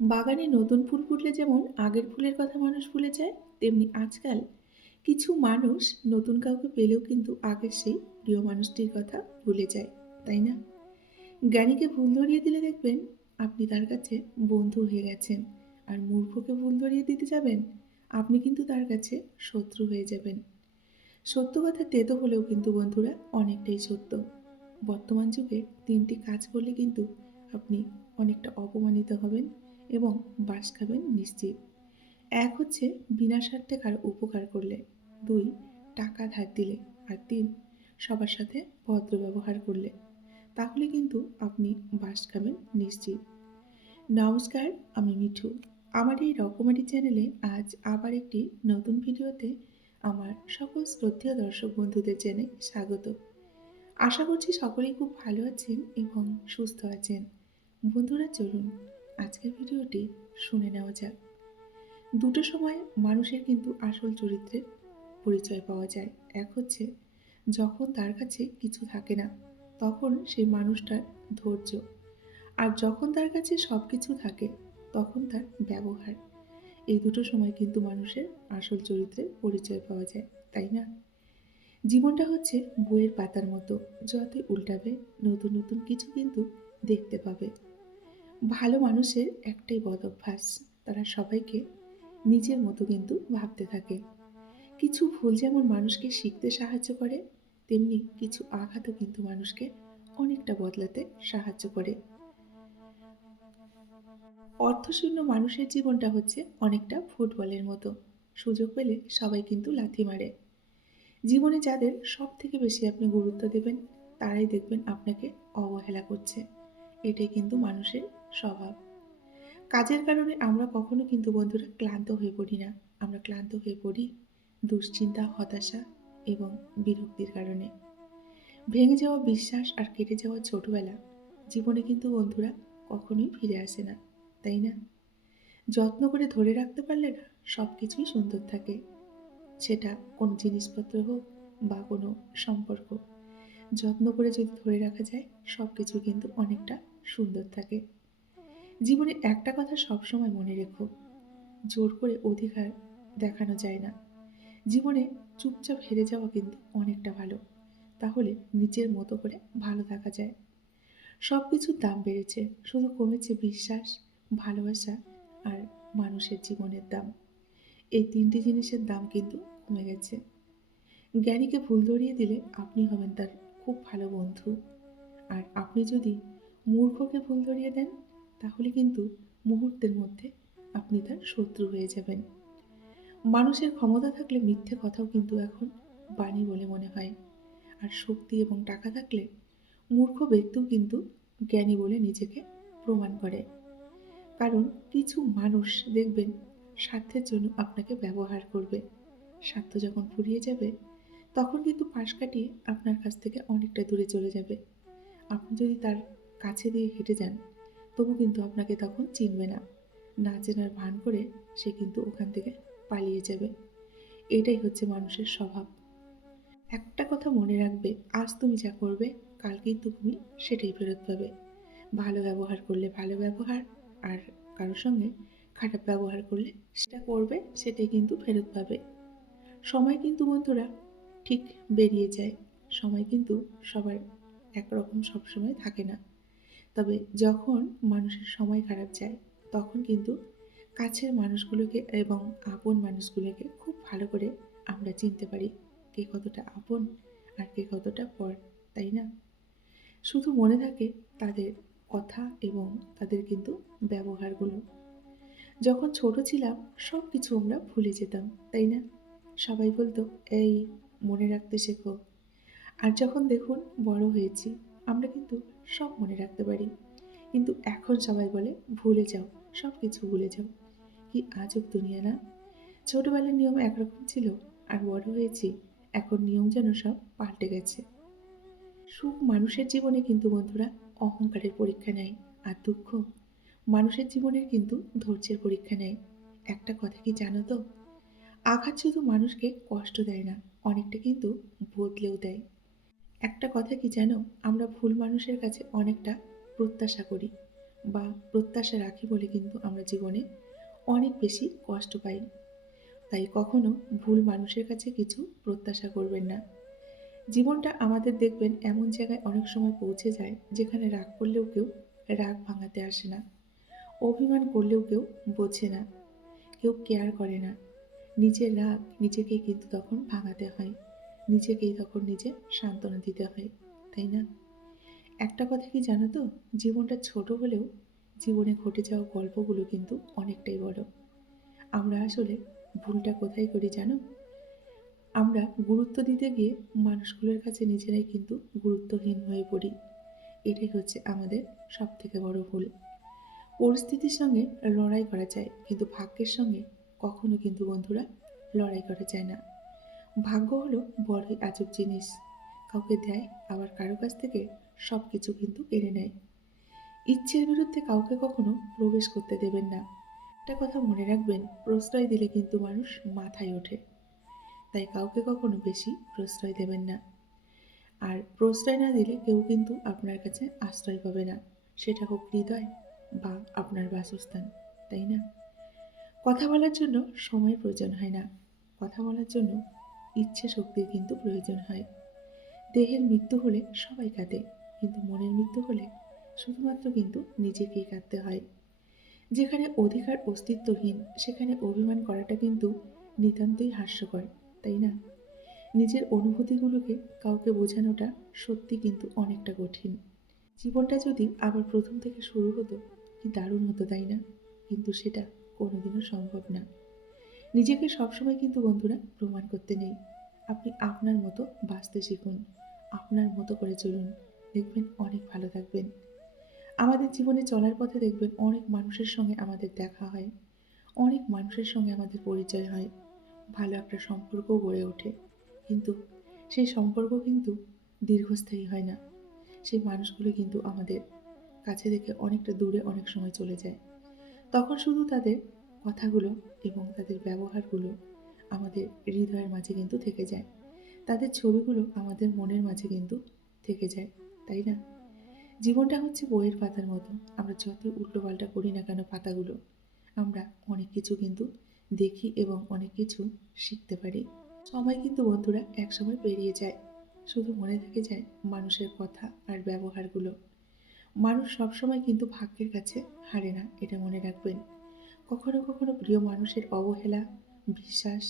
বাগানে নতুন ফুল ফুটলে যেমন আগের ফুলের কথা মানুষ ভুলে যায়, তেমনি আজকাল কিছু মানুষ নতুন কাউকে পেলেও কিন্তু আগের সেই প্রিয় মানুষটির কথা ভুলে যায়, তাই না? জ্ঞানীকে ভুল ধরিয়ে দিলে দেখবেন আপনি তার কাছে বন্ধু হয়ে গেছেন, আর মূর্খকে ভুল ধরিয়ে দিতে যাবেন আপনি কিন্তু তার কাছে শত্রু হয়ে যাবেন। সত্য কথা তেতো হলেও কিন্তু বন্ধুরা অনেকটাই সত্য। বর্তমান যুগে ৩টি কাজ করলে কিন্তু আপনি অনেকটা অপমানিত হবেন এবং বাঁশ খাবেন নিশ্চিত। ১ হচ্ছে বিনা স্বার্থে কারো উপকার করলে, ২ টাকা ধার দিলে, আর ৩ সবার সাথে ভদ্র ব্যবহার করলে। তাহলে কিন্তু আপনি বাঁশ খাবেন নিশ্চিত। নমস্কার, আমি মিঠু। আমার এই রকমারি চ্যানেলে আজ আবার একটি নতুন ভিডিওতে আমার সকল শ্রদ্ধেয় দর্শক বন্ধুদের জানাই স্বাগত। আশা করছি সকলেই খুব ভালো আছেন এবং সুস্থ আছেন। বন্ধুরা চলুন আজকের ভিডিওটি শুনে নেওয়া যাক। দুটো সময় মানুষের কিন্তু আসল চরিত্রের পরিচয় পাওয়া যায়। এক হচ্ছে যখন তার কাছে কিছু থাকে না, তখন সেই মানুষটার ধৈর্য। আর যখন তার কাছে সবকিছু থাকে, তখন তার ব্যবহার। এই দুটো সময় কিন্তু মানুষের আসল চরিত্রের পরিচয় পাওয়া যায়, তাই না? জীবনটা হচ্ছে বইয়ের পাতার মতো, যতই উল্টাবে নতুন নতুন কিছু কিন্তু দেখতে পাবে। ভালো মানুষের একটাই বদ অভ্যাস, তারা সবাইকে নিজের মতো কিন্তু ভাবতে থাকে। কিছু ভুল যেমন মানুষকে শিখতে সাহায্য করে, তেমনি কিছু আঘাতও কিন্তু মানুষকে অনেকটা বদলাতে সাহায্য করে। অর্থশূন্য মানুষের জীবনটা হচ্ছে অনেকটা ফুটবলের মতো। সুযোগ পেলে সবাই কিন্তু লাথি মারে। জীবনে যাদের সব থেকে বেশি আপনি গুরুত্ব দেবেন, তারাই দেখবেন আপনাকে অবহেলা করছে। এটাই কিন্তু মানুষের স্বভাব। কাজের কারণে আমরা কখনো কিন্তু বন্ধুরা ক্লান্ত হয়ে পড়ি না। আমরা ক্লান্ত হয়ে পড়ি দুশ্চিন্তা, হতাশা এবং বিরক্তির কারণে। ভেঙে যাওয়া বিশ্বাস আর কেটে যাওয়া ছোটবেলা জীবনে কিন্তু বন্ধুরা কখনোই ফিরে আসে না, তাই না? যত্ন করে ধরে রাখতে পারলে না সব কিছুই সুন্দর থাকে। সেটা কোনো জিনিসপত্র হোক বা কোনো সম্পর্ক। যত্ন করে যদি ধরে রাখা যায়, সব কিছু কিন্তু অনেকটা সুন্দর থাকে। জীবনে একটা কথা সবসময় মনে রেখো, জোর করে অধিকার দেখানো যায় না। জীবনে চুপচাপ হেরে যাওয়া কিন্তু অনেকটা ভালো। তাহলে নিজের মতো করে ভালো থাকা যায়। সব কিছুর দাম বেড়েছে, শুধু কমেছে বিশ্বাস, ভালোবাসা আর মানুষের জীবনের দাম। এই ৩টি জিনিসের দাম কিন্তু কমে গেছে। জ্ঞানীকে ভুল ধরিয়ে দিলে আপনি হবেন তার খুব ভালো বন্ধু। আর আপনি যদি মূর্খকে ভুল ধরিয়ে দেন, তাহলে কিন্তু মুহূর্তের মধ্যে আপনি তার শত্রু হয়ে যাবেন। মানুষের ক্ষমতা থাকলে মিথ্যে কথাও কিন্তু এখন বাণী বলে মনে হয়। আর শক্তি এবং টাকা থাকলে মূর্খ ব্যক্তিও কিন্তু জ্ঞানী বলে নিজেকে প্রমাণ করে। কারণ কিছু মানুষ দেখবেন স্বার্থের জন্য আপনাকে ব্যবহার করবে। স্বার্থ যখন ফুরিয়ে যাবে, তখন কিন্তু পাশ কাটিয়ে আপনার কাছ থেকে অনেকটা দূরে চলে যাবে। আপনি যদি তার কাছে দিয়ে হেঁটে যান, তবু কিন্তু আপনাকে তখন চিনবে না। না চেনার ভান করে সে কিন্তু ওখান থেকে পালিয়ে যাবে। এটাই হচ্ছে মানুষের স্বভাব। একটা কথা মনে রাখবে, আজ তুমি যা করবে, কাল কিন্তু তুমি সেটাই ফেরত পাবে। ভালো ব্যবহার করলে ভালো ব্যবহার, আর কারোর সঙ্গে খারাপ ব্যবহার করলে সেটা করবে, সেটাই কিন্তু ফেরত পাবে। সময় কিন্তু বন্ধুরা ঠিক বেরিয়ে যায়। সময় কিন্তু সবার একরকম সবসময় থাকে না। তবে যখন মানুষের সময় খারাপ যায়, তখন কিন্তু কাছের মানুষগুলোকে এবং আপন মানুষগুলোকে খুব ভালো করে আমরা চিনতে পারি। কে কতটা আপন আর কে কতটা পর, তাই না? শুধু মনে থাকে তাদের কথা এবং তাদের কিন্তু ব্যবহারগুলো। যখন ছোট ছিলাম সব কিছু আমরা ভুলে যেতাম, তাই না? সবাই বলতো, "এই মনে রাখতে শেখো।" আর যখন দেখুন বড় হয়েছি, আমরা কিন্তু সব মনে রাখতে পারি। কিন্তু এখন সবাই বলে, "ভুলে যাও, সব কিছু ভুলে যাও।" কি আজব দুনিয়া না? ছোটবেলার নিয়ম একরকম ছিল, আর বড় হয়েছি, এখন নিয়ম যেন সব পাল্টে গেছে। সুখ মানুষের জীবনে কিন্তু বন্ধুরা অহংকারের পরীক্ষা নেয়, আর দুঃখ মানুষের জীবনের কিন্তু ধৈর্যের পরীক্ষা নেয়। একটা কথা কি জানো তো? আঘাত শুধু মানুষকে কষ্ট দেয় না, অনেকটা কিন্তু বদলেও দেয়। একটা কথা কি জানো? আমরা ভুল মানুষের কাছে অনেকটা প্রত্যাশা করি। বা প্রত্যাশা রাখি বলে কিন্তু আমরা জীবনে অনেক বেশি কষ্ট পাই। তাই কখনো ভুল মানুষের কাছে কিছু প্রত্যাশা করবেন না। জীবনটা আমাদের দেখবেন এমন জায়গায় অনেক সময় পৌঁছে যায় যেখানে রাগ করলেও কেউ রাগ ভাঙাতে আসে না, অভিমান করলেও কেউ বোঝে না, কেউ কেয়ার করে না। নিজের রাগ নিজেকেই কিন্তু তখন ভাঙাতে হয়, নিজেকেই তখন নিজে সান্ত্বনা দিতে হয়, তাই না? একটা কথা কি জানো তো, জীবনটা ছোট হলেও জীবনে ঘটে যাওয়া গল্পগুলো কিন্তু অনেকটাই বড়। আমরা আসলে ভুলটা কোথায় করি জানো? আমরা গুরুত্ব দিতে গিয়ে মানুষগুলোর কাছে নিজেরাই কিন্তু গুরুত্বহীন হয়ে পড়ি। এটাই হচ্ছে আমাদের সবথেকে বড় ভুল। পরিস্থিতির সঙ্গে লড়াই করা যায়, কিন্তু ভাগ্যের সঙ্গে কখনো কিন্তু বন্ধুরা লড়াই করা যায় না। ভাগ্য হলো বড়ই আজব জিনিস। কাউকে দেয়, আবার কারো কাছ থেকে সবকিছু কিন্তু কেড়ে নেয়। ইচ্ছের বিরুদ্ধে কাউকে কখনো প্রবেশ করতে দেবেন না। একটা কথা মনে রাখবেন, প্রশ্রয় দিলে কিন্তু মানুষ মাথায় ওঠে। তাই কাউকে কখনো বেশি প্রশ্রয় দেবেন না। আর প্রশ্রয় না দিলে কেউ কিন্তু আপনার কাছে আশ্রয় পাবে না। সেটা হোক হৃদয় বা আপনার বাসস্থান, তাই না? কথা বলার জন্য সময় প্রয়োজন হয় না। কথা বলার জন্য ইচ্ছে শক্তির কিন্তু প্রয়োজন হয়। দেহের মৃত্যু হলে সবাই কাঁদে, কিন্তু মনের মৃত্যু হলে শুধুমাত্র কিন্তু নিজেকেই কাঁদতে হয়। যেখানে অধিকার অস্তিত্বহীন সেখানে অভিমান করাটা কিন্তু নিতান্তই হাস্যকর, তাই না? নিজের অনুভূতিগুলোকে কাউকে বোঝানোটা সত্যি কিন্তু অনেকটা কঠিন। জীবনটা যদি আবার প্রথম থেকে শুরু হতো, কি দারুণ হতো, তাই না? কিন্তু সেটা কোনোদিনও সম্ভব না। নিজেকে সবসময় কিন্তু বন্ধুরা প্রমাণ করতে নেই। আপনি আপনার মতো বাঁচতে শিখুন, আপনার মতো করে চলুন, দেখবেন অনেক ভালো থাকবেন। আমাদের জীবনে চলার পথে দেখবেন অনেক মানুষের সঙ্গে আমাদের দেখা হয়, অনেক মানুষের সঙ্গে আমাদের পরিচয় হয়, ভালো একটা সম্পর্কও গড়ে ওঠে। কিন্তু সেই সম্পর্ক কিন্তু দীর্ঘস্থায়ী হয় না। সেই মানুষগুলো কিন্তু আমাদের কাছে থেকে অনেকটা দূরে অনেক সময় চলে যায়। তখন শুধু তাদের কথাগুলো এবং তাদের ব্যবহারগুলো আমাদের হৃদয়ের মাঝে কিন্তু থেকে যায়। তাদের ছবিগুলো আমাদের মনের মাঝে কিন্তু থেকে যায়, তাই না? জীবনটা হচ্ছে বইয়ের পাতার মতো। আমরা যতই উল্টোপাল্টা করি না কেন পাতাগুলো, আমরা অনেক কিছু কিন্তু দেখি এবং অনেক কিছু শিখতে পারি। সময় কিন্তু বন্ধুরা একসময় পেরিয়ে যায়, শুধু মনে থেকে যায় মানুষের কথা আর ব্যবহারগুলো। মানুষ সবসময় কিন্তু ভাগ্যের কাছে হারে না, এটা মনে রাখবেন। কখনো কখনো প্রিয় মানুষের অবহেলা, বিশ্বাস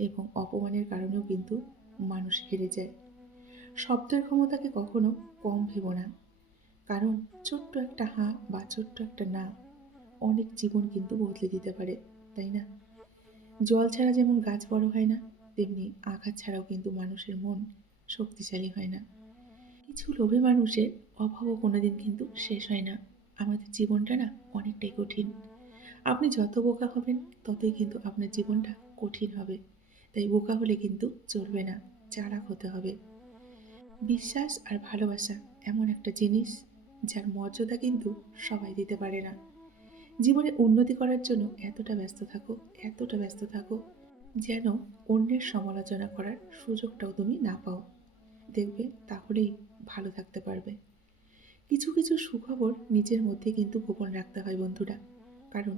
এবং অপমানের কারণেও কিন্তু মানুষ হেরে যায়। শব্দের ক্ষমতাকে কখনো কম ভেবো না, কারণ ছোট্ট একটা হাঁ বা ছোট্ট একটা না অনেক জীবন কিন্তু বদলে দিতে পারে, তাই না? জল ছাড়া যেমন গাছ বড় হয় না, তেমনি আঘাত ছাড়াও কিন্তু মানুষের মন শক্তিশালী হয় না। কিছু লোভী মানুষের অভাবও কোনোদিন কিন্তু শেষ হয় না। আমাদের জীবনটা না অনেকটাই কঠিন। আপনি যত বোকা হবেন ততই কিন্তু আপনার জীবনটা কঠিন হবে। তাই বোকা হলে কিন্তু চলবে না, চালাক হতে হবে। বিশ্বাস আর ভালোবাসা এমন একটা জিনিস যার মর্যাদা কিন্তু সবাই দিতে পারে না। জীবনে উন্নতি করার জন্য এতটা ব্যস্ত থাকো যেন অন্যের সমালোচনা করার সুযোগটাও তুমি না পাও। দেখবে তাহলেই ভালো থাকতে পারবে। কিছু কিছু সুখবর নিজের মধ্যে কিন্তু গোপন রাখতে হয় বন্ধুরা, কারণ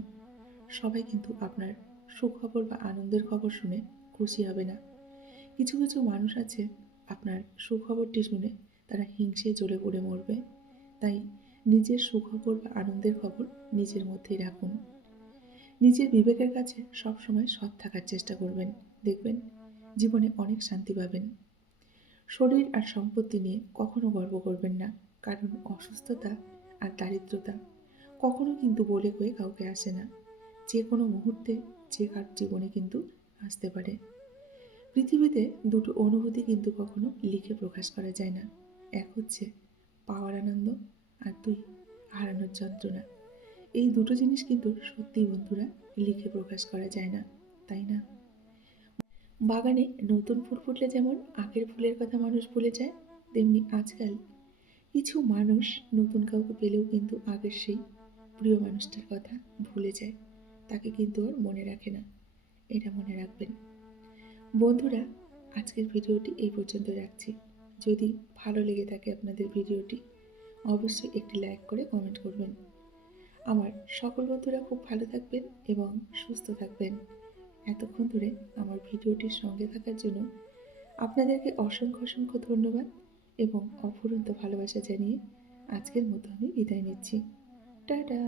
সবাই কিন্তু আপনার সুখবর বা আনন্দের খবর শুনে খুশি হবে না। কিছু কিছু মানুষ আছে আপনার সুখবরটি শুনে তারা হিংসে জ্বলে পুড়ে মরবে। তাই নিজের সুখবর বা আনন্দের খবর নিজের মধ্যেই রাখুন। নিজের বিবেকের কাছে সবসময় সৎ থাকার চেষ্টা করবেন, দেখবেন জীবনে অনেক শান্তি পাবেন। শরীর আর সম্পত্তি নিয়ে কখনো গর্ব করবেন না, কারণ অসুস্থতা আর দারিদ্রতা কখনো কিন্তু বলে কয়ে কাউকে আসে না। যে কোনো মুহূর্তে যে কার জীবনে কিন্তু আসতে পারে। পৃথিবীতে দুটো অনুভূতি কিন্তু কখনো লিখে প্রকাশ করা যায় না। এক হচ্ছে পাওয়ার আনন্দ, আর দুই হারানোর যন্ত্রণা। এই দুটো জিনিস কিন্তু সত্যি বন্ধুরা লিখে প্রকাশ করা যায় না, তাই না? বাগানে নতুন ফুল ফুটলে যেমন আগের ফুলের কথা মানুষ ভুলে যায়, তেমনি আজকাল কিছু মানুষ নতুন কাউকে পেলেও কিন্তু আগের সেই প্রিয় মানুষটার কথা ভুলে যায়, তাকে কিন্তু আর মনে রাখে না। এটা মনে রাখবেন বন্ধুরা। আজকের ভিডিওটি এই পর্যন্ত রাখছি। যদি ভালো লেগে থাকে আপনাদের ভিডিওটি, অবশ্যই একটি লাইক করে কমেন্ট করবেন। আমার সকল বন্ধুরা খুব ভালো থাকবেন এবং সুস্থ থাকবেন। এতক্ষণ ধরে আমার ভিডিওটির সঙ্গে থাকার জন্য আপনাদেরকে অসংখ্য অসংখ্য ধন্যবাদ এবং অফুরন্ত ভালোবাসা জানিয়ে আজকের মতো আমি বিদায় নিচ্ছি। টাটা।